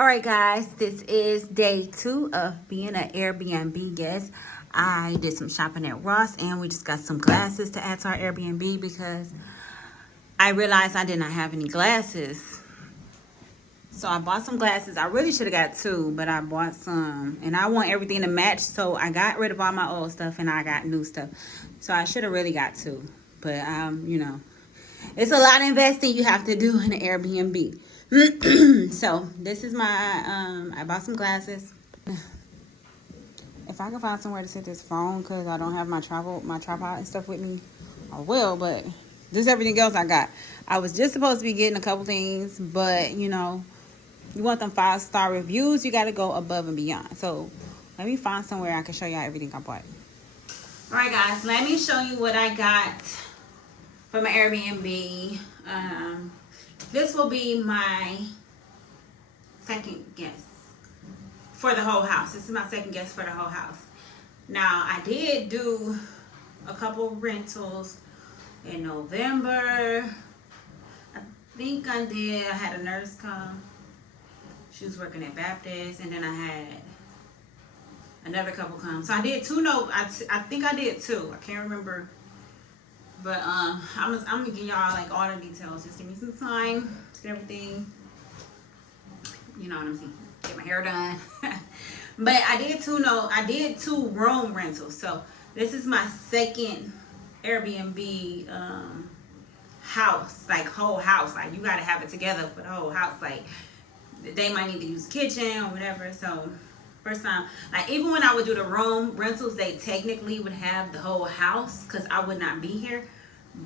All right, guys, this is day 2 of being an Airbnb guest. I did some shopping at Ross and we just got some glasses to add to our Airbnb because I realized I did not have any glasses. So I bought some glasses. I really should have got 2, but I bought some and I want everything to match. So I got rid of all my old stuff and I got new stuff. So I should have really got 2, but it's a lot of investing you have to do in an Airbnb. So this is my I bought some glasses. If I can find somewhere to set this phone, because I don't have my tripod and stuff with me, I will. But this is everything else I got. I was just supposed to be getting a couple things, but you want them 5-star reviews, you got to go above and beyond. So let me find somewhere I can show y'all everything I bought. All right, guys, let me show you what I got from my Airbnb. This will be my second guest for the whole house. This is my second guest for the whole house. Now, I did do a couple rentals in November. I think I had a nurse come. She was working at Baptist, and then I had another couple come. So I did 2. I think I did 2. I can't remember. But I'm gonna give y'all like all the details. Just give me some time to get everything. You know what I'm saying? Get my hair done. But I did 2 room rentals. So this is my second Airbnb house, like whole house. Like you gotta have it together for the whole house. Like they might need to use the kitchen or whatever. So first time, like even when I would do the room rentals, they technically would have the whole house because I would not be here,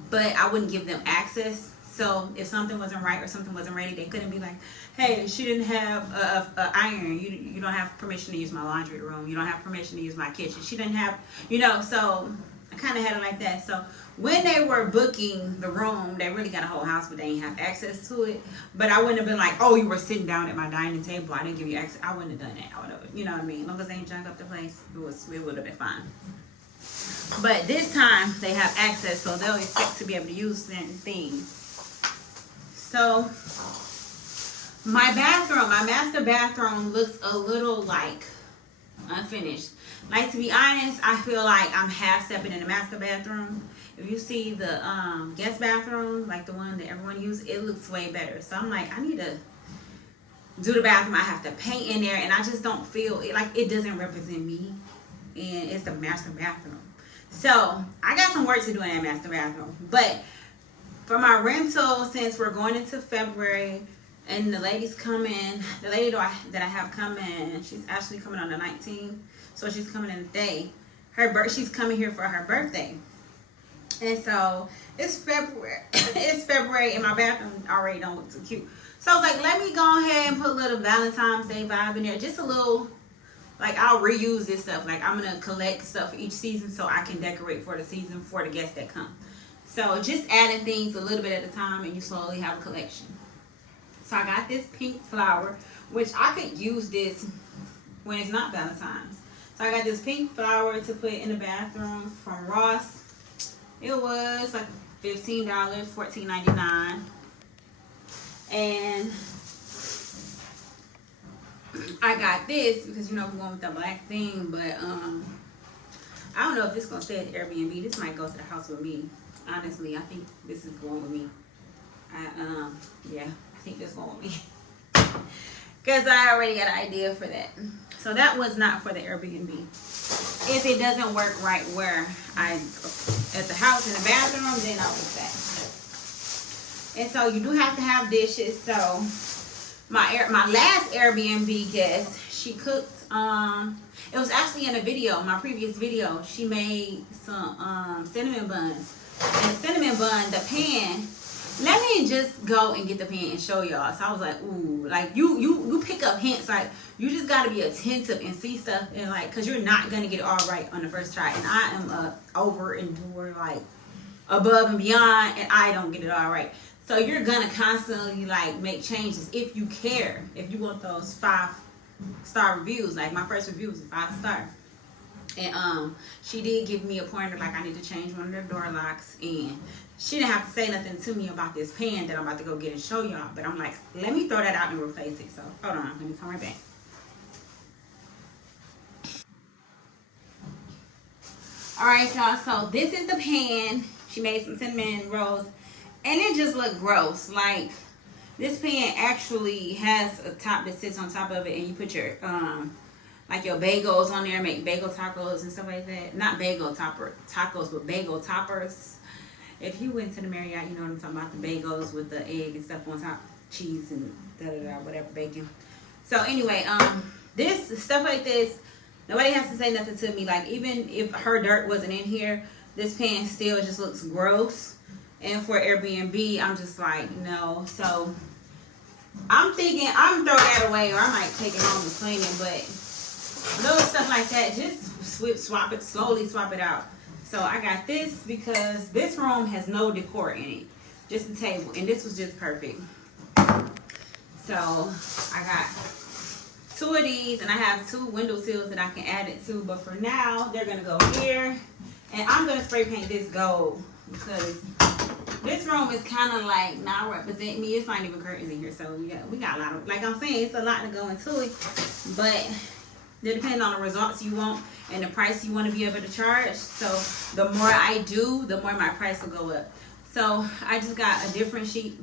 but I wouldn't give them access. So if something wasn't right or something wasn't ready, they couldn't be like, hey, she didn't have a iron. You don't have permission to use my laundry room. You don't have permission to use my kitchen. She didn't have, so I kind of had it like that. So when they were booking the room, they really got a whole house, but they didn't have access to it. But I wouldn't have been like, oh, you were sitting down at my dining table. I didn't give you access. I wouldn't have done that. I would have, you know what I mean? As long as they ain't junk up the place, it would have been fine. But this time, they have access, so they'll expect to be able to use certain things. So my master bathroom looks a little like unfinished. Like, to be honest, I feel like I'm half stepping in the master bathroom. If you see the guest bathroom, like the one that everyone uses, it looks way better. So I'm like, I need to do the bathroom. I have to paint in there, and I just don't feel it, like it doesn't represent me, and it's the master bathroom. So I got some work to do in that master bathroom. But for my rental, since we're going into February, and the lady's coming, the lady that I have coming, she's actually coming on the 19th. So she's coming in the day. She's coming here for her birthday. And so it's February. It's February and my bathroom already don't look too cute. So I was like, let me go ahead and put a little Valentine's Day vibe in there. Just a little, like I'll reuse this stuff. Like I'm going to collect stuff for each season so I can decorate for the season for the guests that come. So just adding things a little bit at a time and you slowly have a collection. So I got this pink flower, which I could use this when it's not Valentine's. So I got this pink flower to put in the bathroom from Ross. It was like $15, $14.99. And I got this because we're going with the black thing, but I don't know if this is gonna stay at the Airbnb. This might go to the house with me. Honestly, I think this is going with me. I think this going with me. Because I already got an idea for that. So that was not for the Airbnb. If it doesn't work right where at the house in the bathroom, then I'll put that. And so you do have to have dishes. So my last Airbnb guest, she cooked. It was actually in a video, my previous video. She made some cinnamon buns. And the cinnamon bun, the pan. Let me just go and get the pan and show y'all. So I was like, ooh, like you pick up hints. Like you just got to be attentive and see stuff, and like, cause you're not gonna get it all right on the first try. And I am over and endure, like above and beyond, and I don't get it all right. So you're gonna constantly like make changes if you care. If you want those 5-star reviews, like my first review was a 5-star. And she did give me a pointer, like I need to change one of the door locks, and she didn't have to say nothing to me about this pan that I'm about to go get and show y'all. But I'm like, let me throw that out and replace it. So hold on, let me come right back. All right, y'all. So this is the pan. She made some cinnamon rolls, and it just looked gross. Like, this pan actually has a top that sits on top of it, and you put your like your bagels on there, make bagel tacos and stuff like that. Not bagel tacos, but bagel toppers. If you went to the Marriott, you know what I'm talking about, the bagels with the egg and stuff on top, cheese and whatever, bacon. So anyway, this stuff like this, nobody has to say nothing to me. Like, even if her dirt wasn't in here, this pan still just looks gross. And for Airbnb, I'm just like, no. So I'm thinking I'm gonna throw that away, or I might take it home and clean it. But little stuff like that, just swap it, slowly swap it out. So I got this because this room has no decor in it, just a table, and this was just perfect. So I got 2 of these, and I have 2 window sills that I can add it to, but for now they're gonna go here, and I'm gonna spray paint this gold because this room is kind of like not represent me. It's not even curtains in here, so we got a lot of, like I'm saying, it's a lot to go into it, but it depends on the results you want and the price you want to be able to charge. So the more I do, the more my price will go up. So I just got a different sheet.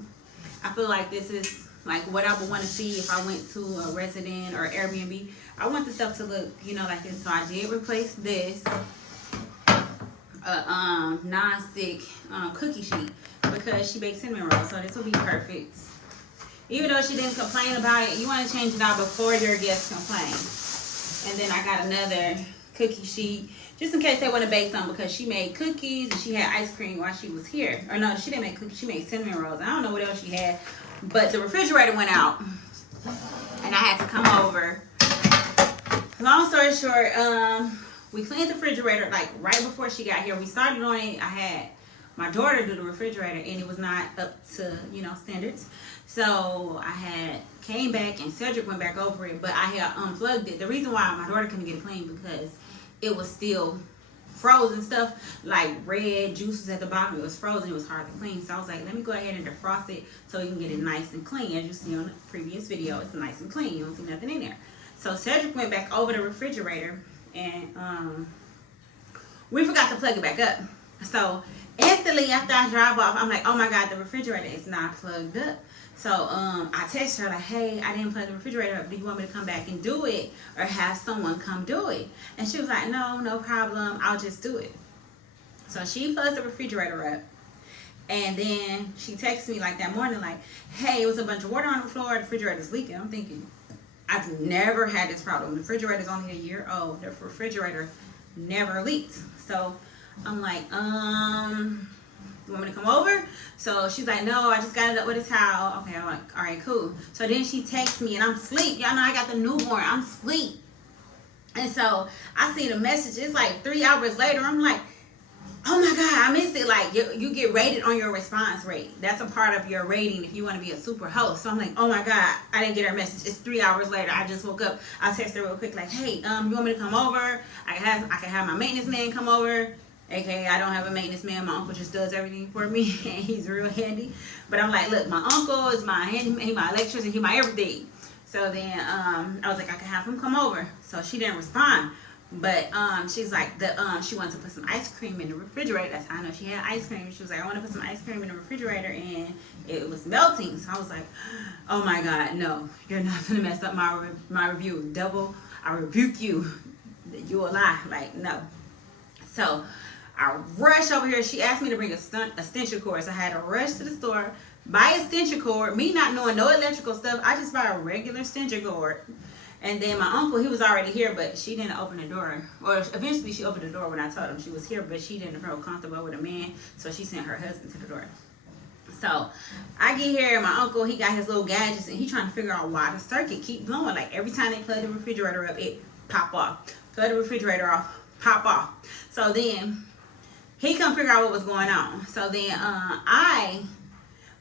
I feel like this is like what I would want to see if I went to a resident or Airbnb. I want the stuff to look, you know, like this. So I did replace this non-stick cookie sheet because she bakes cinnamon rolls. So this will be perfect. Even though she didn't complain about it, you want to change it out before your guests complain. And then I got another cookie sheet just in case they want to bake some, because she made cookies and she had ice cream while she was here. Or no, she didn't make cookies, she made cinnamon rolls. I don't know what else she had, but the refrigerator went out and I had to come over. Long story short, we cleaned the refrigerator like right before she got here. We started on it. I had my daughter do the refrigerator and it was not up to, you know, standards. So I had came back and Cedric went back over it, but I had unplugged it. The reason why my daughter couldn't get it clean because it was still frozen stuff, like red juices at the bottom. It was frozen. It was hard to clean. So I was like, let me go ahead and defrost it so you can get it nice and clean. As you see on the previous video, it's nice and clean. You don't see nothing in there. So Cedric went back over the refrigerator and we forgot to plug it back up. So instantly after I drive off, I'm like, oh my God, the refrigerator is not plugged up. So I texted her like, hey, I didn't plug the refrigerator up. Do you want me to come back and do it or have someone come do it? And she was like, no problem. I'll just do it. So she plugs the refrigerator up. And then she texted me like that morning like, hey, it was a bunch of water on the floor. The refrigerator's leaking. I'm thinking, I've never had this problem. The refrigerator's only a year old. The refrigerator never leaked. So I'm like, you want me to come over? So she's like, no, I just got it up with a towel. Okay, I'm like, all right, cool. So then she texts me and I'm asleep. Y'all know I got the newborn. I'm asleep. And so I see the message. It's like 3 hours later. I'm like, oh my God, I missed it. Like you get rated on your response rate. That's a part of your rating if you want to be a super host. So I'm like, oh my God, I didn't get her message. It's 3 hours later. I just woke up. I texted her real quick like, hey, you want me to come over? I can have my maintenance man come over. AKA, I don't have a maintenance man. My uncle just does everything for me, and he's real handy. But I'm like, look, my uncle is my handyman, he's my electrician, he's my everything. So then I was like, I can have him come over. So she didn't respond. But she's like, she wants to put some ice cream in the refrigerator. That's how I know she had ice cream. She was like, I want to put some ice cream in the refrigerator, and it was melting. So I was like, oh my God, no, you're not gonna mess up my review. Devil, I rebuke you. You a lie. Like, no. So I rushed over here. She asked me to bring a extension cord. So I had to rush to the store, buy a extension cord. Me not knowing no electrical stuff, I just buy a regular extension cord. And then my uncle, he was already here, but she didn't open the door. Or eventually she opened the door when I told him she was here, but she didn't feel comfortable with a man. So she sent her husband to the door. So I get here, my uncle, he got his little gadgets, and he trying to figure out why the circuit keep blowing. Like every time they plug the refrigerator up, it pop off. Plug the refrigerator off, pop off. So then he couldn't figure out what was going on. So then I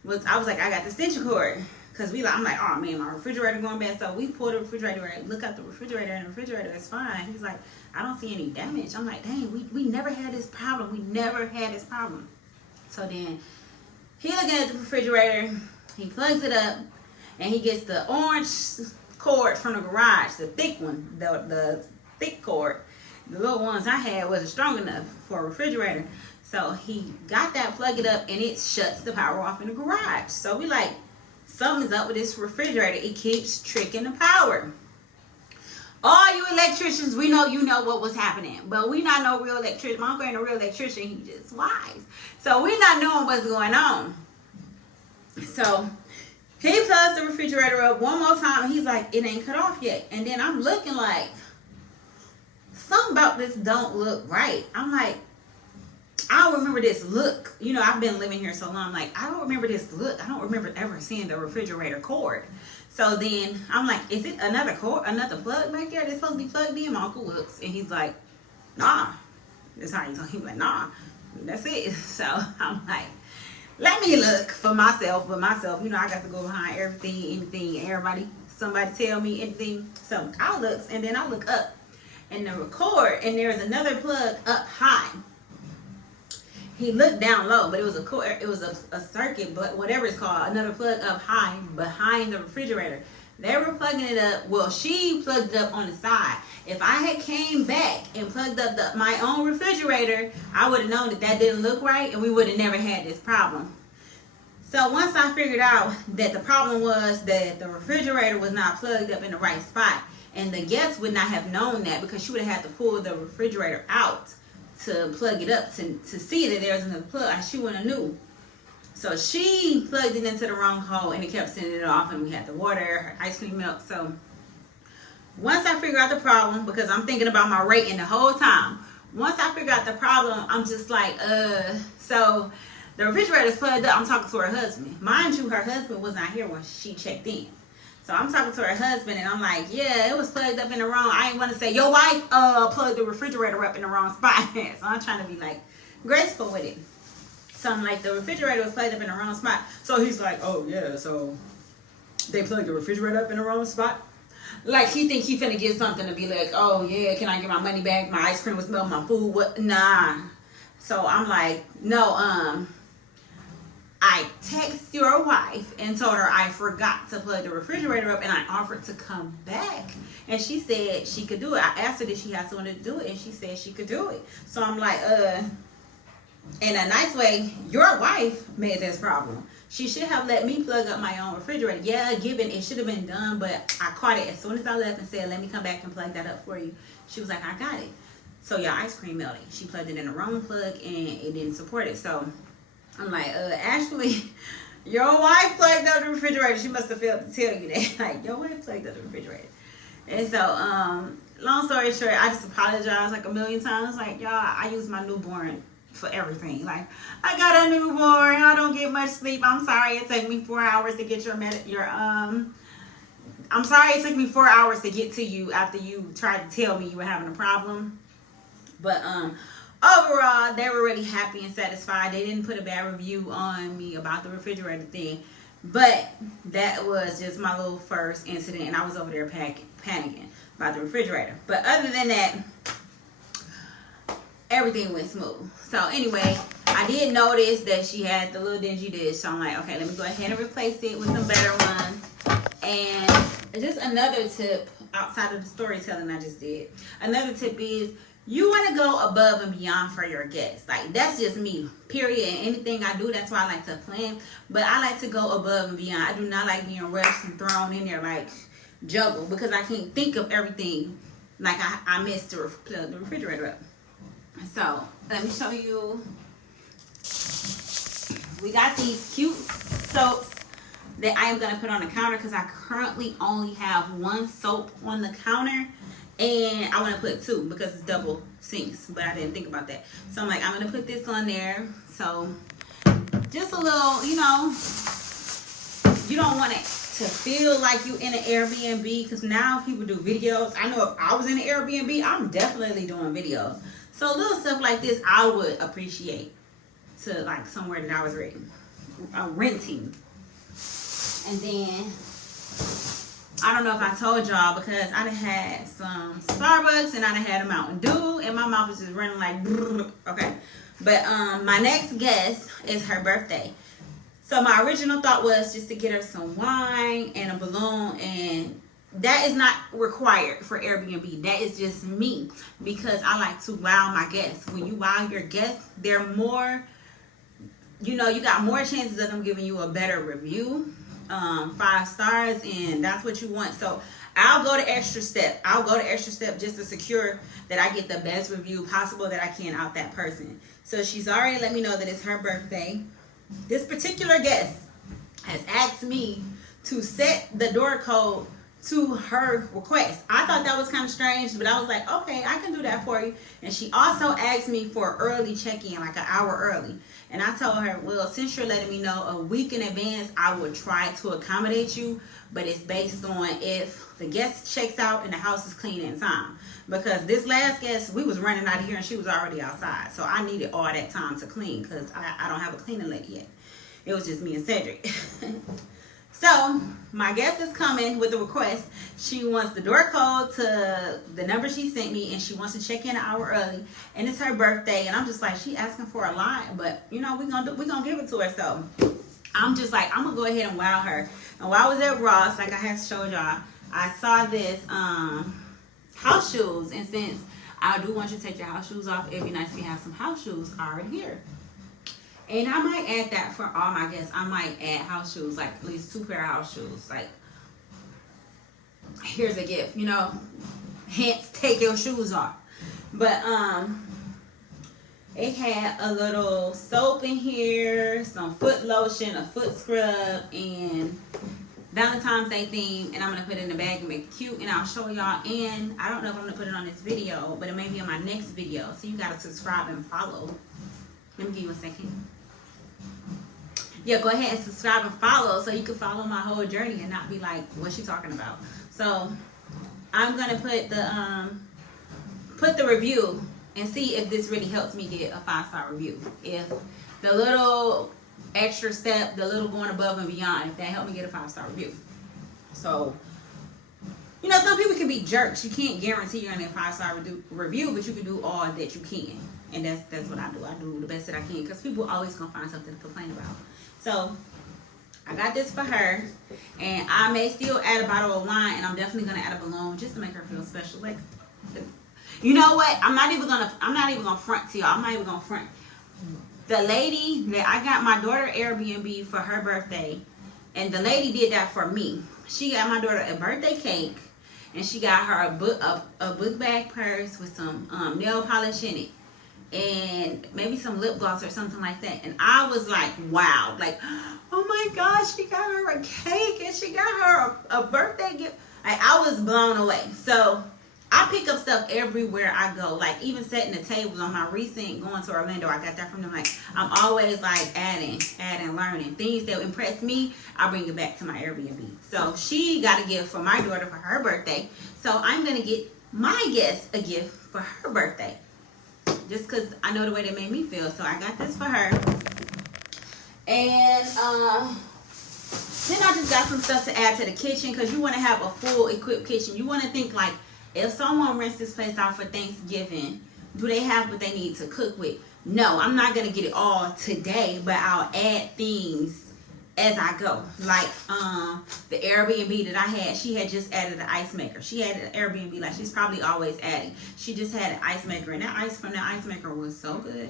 was like, I got the extension cord. Cause I'm like, oh man, my refrigerator going bad. So we pulled the refrigerator, look at the refrigerator, and the refrigerator is fine. He's like, I don't see any damage. I'm like, dang, we never had this problem. We never had this problem. So then he looking at the refrigerator, he plugs it up, and he gets the orange cord from the garage, the thick one, the thick cord. The little ones I had wasn't strong enough for a refrigerator. So he got that, plug it up, and it shuts the power off in the garage. So we like, something's up with this refrigerator. It keeps tricking the power. All you electricians, we know you know what was happening. But we not no real electrician. My uncle ain't a real electrician. He just wise. So we not knowing what's going on. So he plugs the refrigerator up one more time. And he's like, it ain't cut off yet. And then I'm looking like, something about this don't look right. I'm like, I don't remember this look. You know, I've been living here so long. Like, I don't remember this look. I don't remember ever seeing the refrigerator cord. So then I'm like, is it another cord, another plug back there that's supposed to be plugged in? My uncle looks and he's like, nah. That's how he's like, nah, that's it. So I'm like, let me look for myself. But myself, you know, I got to go behind everything, anything, everybody, somebody tell me anything. So I look, and then I look up and the cord, and there's another plug up high. He looked down low, but it was a circuit, but whatever it's called, another plug up high behind the refrigerator. They were plugging it up. Well, she plugged it up on the side. If I had came back and plugged up my own refrigerator, I would have known that didn't look right, and we would have never had this problem. So once I figured out that the problem was that the refrigerator was not plugged up in the right spot, and the guest would not have known that because she would have had to pull the refrigerator out to plug it up to see that there's another plug. She wouldn't have knew. So she plugged it into the wrong hole, and it kept sending it off, and we had the water, her ice cream milk. So once I figured out the problem, because I'm thinking about my rating the whole time, once I figured out the problem, I'm just like, so the refrigerator's plugged up. I'm talking to her husband. Mind you, her husband was not here when she checked in. So I'm talking to her husband, and I'm like, yeah, it was plugged up in the wrong. I ain't want to say, your wife plugged the refrigerator up in the wrong spot. So I'm trying to be like graceful with it. So I'm like, the refrigerator was plugged up in the wrong spot. So he's like, oh yeah, so they plugged the refrigerator up in the wrong spot? Like he think he finna get something to be like, oh yeah, can I get my money back? My ice cream was melting, my food, what? Nah. So I'm like, no, I text your wife and told her I forgot to plug the refrigerator up, and I offered to come back, and she said she could do it. I asked her if she had someone to do it, and she said she could do it. So I'm like, in a nice way, your wife made this problem. She should have let me plug up my own refrigerator. Yeah, given it should have been done, but I caught it as soon as I left and said, let me come back and plug that up for you. She was like, I got it. So your ice cream melted. She plugged it in the wrong plug, and it didn't support it. So I'm like, Ashley, your wife plugged up the refrigerator. She must have failed to tell you that. Like, your wife plugged up the refrigerator. And so, long story short, I just apologized like a million times. Like, y'all, I use my newborn for everything. Like, I got a newborn. I don't get much sleep. I'm sorry it took me 4 hours to get I'm sorry it took me 4 hours to get to you after you tried to tell me you were having a problem. But, overall, they were really happy and satisfied. They didn't put a bad review on me about the refrigerator thing. But that was just my little first incident, and I was over there panicking about the refrigerator. But other than that, everything went smooth. So anyway, I did notice that she had the little dingy dish. So I'm like, okay, let me go ahead and replace it with some better ones. And just another tip outside of the storytelling I just did. Another tip is, you want to go above and beyond for your guests. Like, that's just me, period. And anything I do, that's why I like to plan. But I like to go above and beyond. I do not like being rushed and thrown in there like juggle, because I can't think of everything. Like, I missed to plug the refrigerator up. So, let me show you. We got these cute soaps that I am going to put on the counter, because I currently only have one soap on the counter. And I want to put two because it's double sinks, but I didn't think about that. So I'm like, I'm going to put this on there. So just a little, you know, you don't want it to feel like you in an Airbnb, because now people do videos. I know if I was in an Airbnb, I'm definitely doing videos. So little stuff like this, I would appreciate to like somewhere that I was renting. And then, I don't know if I told y'all, because I done had some Starbucks and I done had a Mountain Dew and my mouth was just running like brrr. Okay. But my next guest is her birthday. So my original thought was just to get her some wine and a balloon, and that is not required for Airbnb. That is just me, because I like to wow my guests. When you wow your guests, they're more, you know, you got more chances of them giving you a better review. 5 stars, and that's what you want. So I'll go the extra step. Just to secure that I get the best review possible that I can out that person. So she's already let me know that it's her birthday. This particular guest has asked me to set the door code to her request. I thought that was kind of strange, but I was like, okay, I can do that for you. And she also asked me for early check-in, like an hour early. And I told her, well, since you're letting me know a week in advance, I would try to accommodate you, but it's based on if the guest checks out and the house is clean in time. Because this last guest, we was running out of here and she was already outside. So I needed all that time to clean, because I don't have a cleaning lady yet. It was just me and Cedric. So my guest is coming with a request. She wants the door code to the number she sent me, and she wants to check in an hour early. And it's her birthday, and I'm just like, she asking for a lot, but you know, we're gonna give it to her. So I'm just like, I'm gonna go ahead and wow her. And while I was at Ross, like I had showed y'all, I saw this house shoes, and since I do want you to take your house shoes off, it'd be nice if you have some house shoes already here. And I might add that for all my guests. I might add house shoes, like at least 2 pair of house shoes. Like, here's a gift, you know. Hence, take your shoes off. But it had a little soap in here, some foot lotion, a foot scrub, and Valentine's Day theme. And I'm gonna put it in the bag and make it cute, and I'll show y'all. And I don't know if I'm gonna put it on this video, but it may be on my next video. So you gotta subscribe and follow. Let me give you a second. Yeah, go ahead and subscribe and follow so you can follow my whole journey and not be like, what's she talking about? So I'm gonna put the review and see if this really helps me get a 5-star review. If the little extra step, the little going above and beyond, if that helped me get a 5-star review. So, you know, some people can be jerks. You can't guarantee you're gonna get a 5-star review, but you can do all that you can. And that's what I do. I do the best that I can, because people always gonna find something to complain about. So I got this for her, and I may still add a bottle of wine, and I'm definitely gonna add a balloon just to make her feel special. Like, you know what? I'm not even gonna front to y'all. I'm not even gonna front. The lady that I got my daughter Airbnb for her birthday, and the lady did that for me. She got my daughter a birthday cake, and she got her a book bag purse with some nail polish in it, and maybe some lip gloss or something like that. And I was like, wow, like, oh my gosh, she got her a cake and she got her a birthday gift. Like, I was blown away. So I pick up stuff everywhere I go, like even setting the tables on my recent going to Orlando. I got that from them. Like, I'm always like adding, learning things that impress me. I bring it back to my Airbnb. So she got a gift for my daughter for her birthday, so I'm gonna get my guest a gift for her birthday, just because I know the way that made me feel. So I got this for her. And then I just got some stuff to add to the kitchen, because you want to have a full equipped kitchen. You want to think like, if someone rents this place out for Thanksgiving, do they have what they need to cook with? No, I'm not going to get it all today, but I'll add things as I go. Like the Airbnb that I had, she had just added an ice maker. She had an Airbnb like she's probably always adding. She just had an ice maker, and that ice from the ice maker was so good.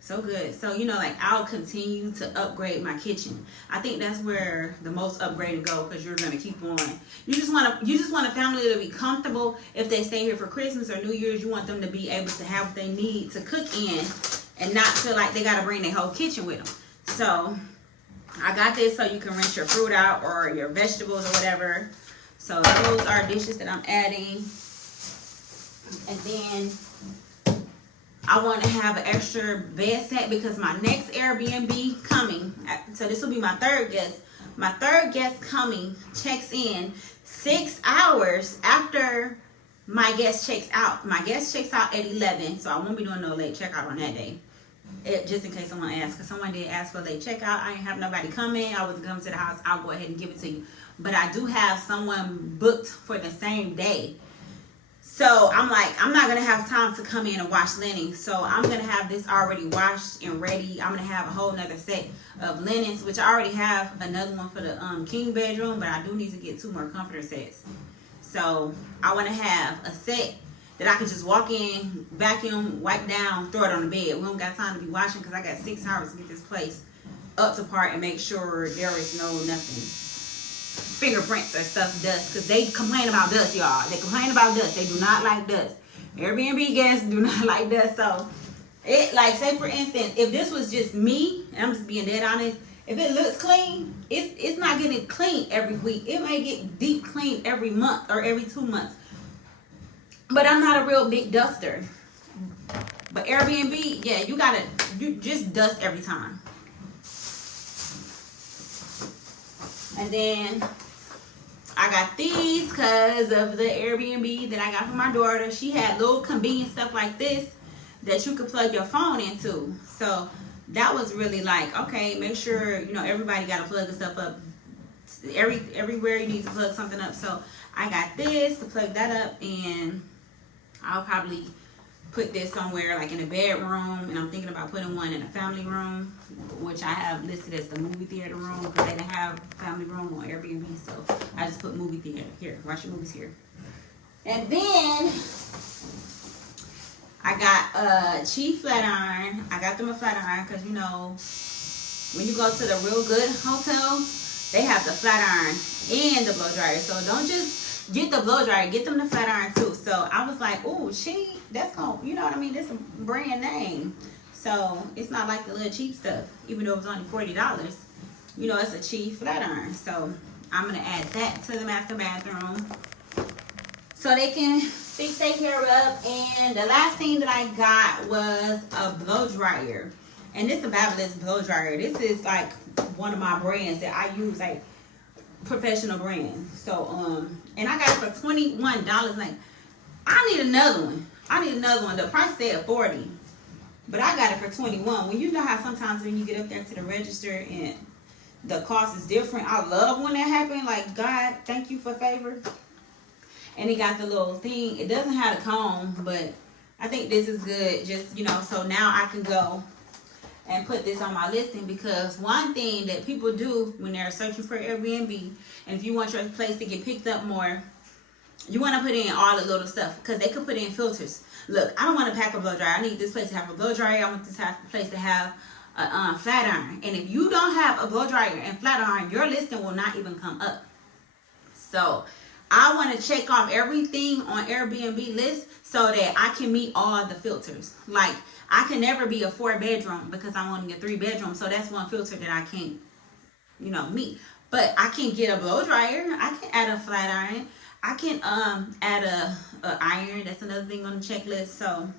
So good. So, you know, like, I'll continue to upgrade my kitchen. I think that's where the most upgrading go, because you're going to keep on. You just want a family to be comfortable. If they stay here for Christmas or New Year's, you want them to be able to have what they need to cook in and not feel like they got to bring their whole kitchen with them. So I got this so you can rinse your fruit out or your vegetables or whatever. So those are dishes that I'm adding. And then I want to have an extra bed set, because my next Airbnb coming, so this will be my third guest. My third guest coming checks in 6 hours after my guest checks out. My guest checks out at 11, so I won't be doing no late checkout on that day. just in case someone asks, because someone did ask for a late checkout. I ain't have nobody come in. I wasn't coming to the house. I'll go ahead and give it to you. But I do have someone booked for the same day. So I'm like, I'm not going to have time to come in and wash linen. So I'm going to have this already washed and ready. I'm going to have a whole nother set of linens, which I already have another one for the king bedroom, but I do need to get 2 more comforter sets. So I want to have a set that I can just walk in, vacuum, wipe down, throw it on the bed. We don't got time to be washing because I got 6 hours to get this place up to par and make sure there is no nothing, fingerprints or stuff, dust, because they complain about dust, y'all. They complain about dust. They do not like dust. Airbnb guests do not like dust. So it, like, say for instance, if this was just me, and I'm just being dead honest, if it looks clean, it's not getting clean every week. It may get deep clean every month or every 2 months. But I'm not a real big duster. But Airbnb, yeah, you just dust every time. And then I got these because of the Airbnb that I got from my daughter. She had little convenient stuff like this that you could plug your phone into. So that was really like, okay, make sure, everybody got to plug the stuff up. Everywhere you need to plug something up. So I got this to plug that up, and I'll probably put this somewhere like in a bedroom, and I'm thinking about putting one in a family room, which I have listed as the movie theater room because they didn't have family room on Airbnb, so I just put movie theater here. Watch your movies here. And then I got a cheap flat iron. I got them a flat iron because when you go to the real good hotels, they have the flat iron and the blow dryer. So don't just get the blow dryer, get them the flat iron too. So I was like, oh, that's going, you know what I mean? That's a brand name. So it's not like the little cheap stuff, even though it was only $40. It's a cheap flat iron. So I'm going to add that to the master bathroom so they can fix their hair up. And the last thing that I got was a blow dryer. And this is a Babyliss blow dryer. This is like one of my brands that I use, like professional brand. So and I got it for $21. Like, I need another one. The price said $40, but I got it for $21. When you know how sometimes when you get up there to the register and the cost is different, I love when that happens. Like, God, thank you for favor. And it got the little thing. It doesn't have a comb, but I think this is good. Just so now I can go and put this on my listing, because one thing that people do when they're searching for Airbnb, and if you want your place to get picked up more, you want to put in all the little stuff, because they could put in filters. Look, I don't want to pack a blow dryer. I need this place to have a blow dryer. I want this place to have a flat iron. And if you don't have a blow dryer and flat iron, your listing will not even come up. So I want to check off everything on Airbnb list so that I can meet all the filters. Like, I can never be a 4-bedroom because I'm only a 3-bedroom. So that's one filter that I can't, meet. But I can get a blow dryer. I can add a flat iron. I can add a iron. That's another thing on the checklist. So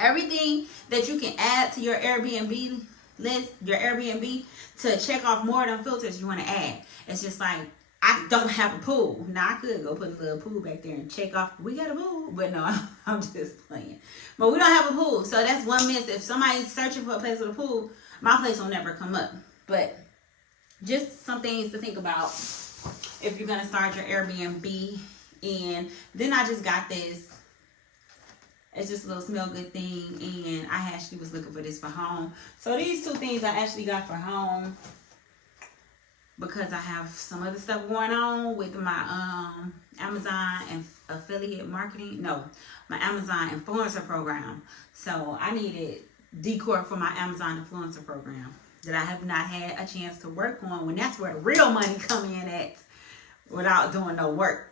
everything that you can add to your Airbnb list, your Airbnb, to check off more of them filters you want to add. It's just like, I don't have a pool. Now, I could go put a little pool back there and check off, we got a pool. But no, I'm just playing. But we don't have a pool. So that's one miss. If somebody's searching for a place with a pool, my place will never come up. But just some things to think about if you're going to start your Airbnb. And then I just got this. It's just a little smell good thing. And I actually was looking for this for home. So these 2 things I actually got for home, because I have some other stuff going on with my Amazon and affiliate marketing. No, my Amazon influencer program. So I needed decor for my Amazon influencer program that I have not had a chance to work on, when that's where the real money come in at, without doing no work.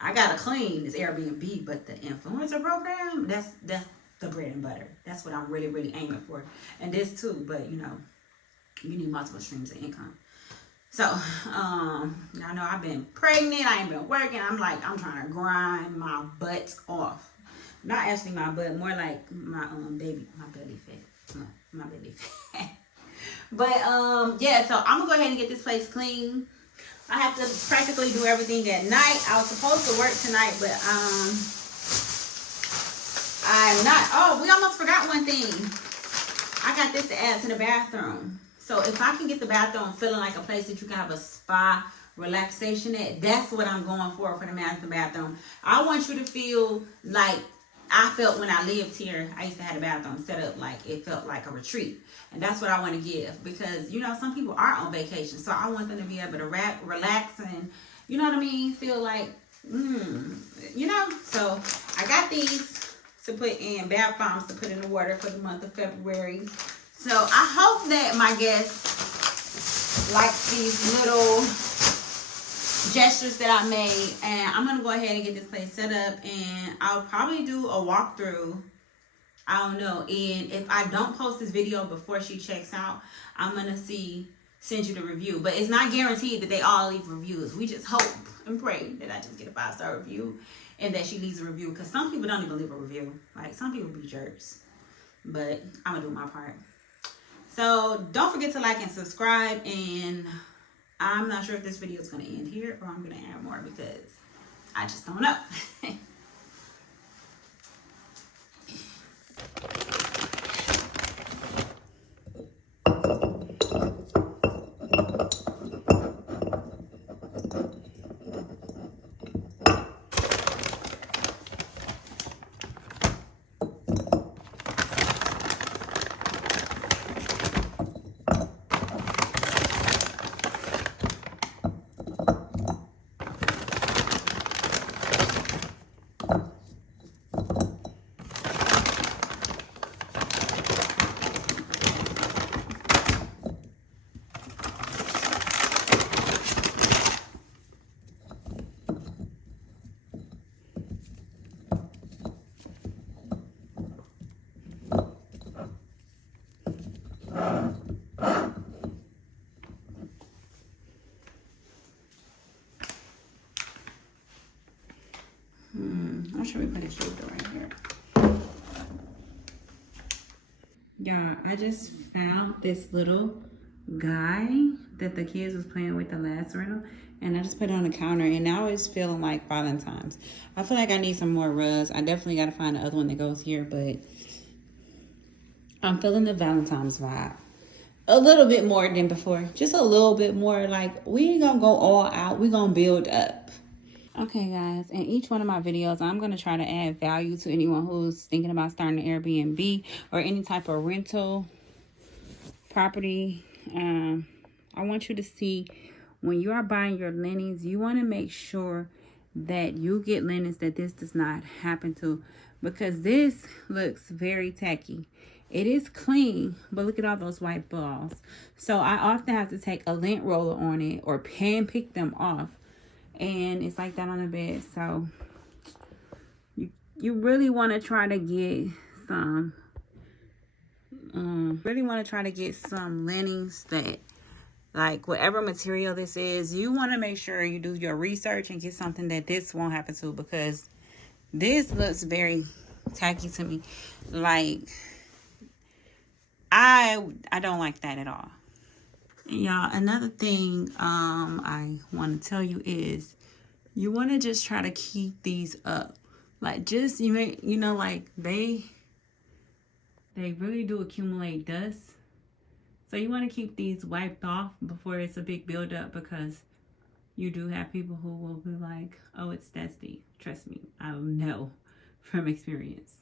I gotta clean this Airbnb, but the influencer program, that's the bread and butter. That's what I'm really, really aiming for. And this too, but you need multiple streams of income. So, I know I've been pregnant. I ain't been working. I'm trying to grind my butt off. Not actually my butt, more like my belly fat. My belly fat. But, yeah, so I'm going to go ahead and get this place clean. I have to practically do everything at night. I was supposed to work tonight, but, I'm not. Oh, we almost forgot one thing. I got this to add to the bathroom. So if I can get the bathroom feeling like a place that you can have a spa relaxation at, that's what I'm going for the master bathroom. I want you to feel like I felt when I lived here. I used to have a bathroom set up like it felt like a retreat. And that's what I want to give, because, you know, some people are on vacation. So I want them to be able to relax and, you know what I mean, feel like, you know. So I got these to put in, bath bombs to put in the water for the month of February. So I hope that my guests like these little gestures that I made. And I'm going to go ahead and get this place set up. And I'll probably do a walkthrough. I don't know. And if I don't post this video before she checks out, I'm going to send you the review. But it's not guaranteed that they all leave reviews. We just hope and pray that I just get a 5-star review and that she leaves a review. Because some people don't even leave a review. Like, some people be jerks. But I'm going to do my part. So don't forget to like and subscribe. And I'm not sure if this video is going to end here or I'm going to add more, because I just don't know. How should we put a shoulder right here? Y'all, I just found this little guy that the kids was playing with the last rental, and I just put it on the counter, and now it's feeling like Valentine's. I feel like I need some more rugs. I definitely got to find the other one that goes here, but I'm feeling the Valentine's vibe. A little bit more than before. Just a little bit more. Like, we ain't gonna go all out. We gonna build up. Okay, guys, in each one of my videos, I'm going to try to add value to anyone who's thinking about starting an Airbnb or any type of rental property. I want you to see, when you are buying your linens, you want to make sure that you get linens that this does not happen to, because this looks very tacky. It is clean, but look at all those white balls. So I often have to take a lint roller on it or pan pick them off. And it's like that on the bed. So you really want to try to get some linens that, like, whatever material this is, you want to make sure you do your research and get something that this won't happen to, because this looks very tacky to me. Like, I don't like that at all. Y'all, another thing I want to tell you is you want to just try to keep these up. Like, just, you know, like, they really do accumulate dust. So you want to keep these wiped off before it's a big buildup, because you do have people who will be like, oh, it's dusty. Trust me, I know from experience.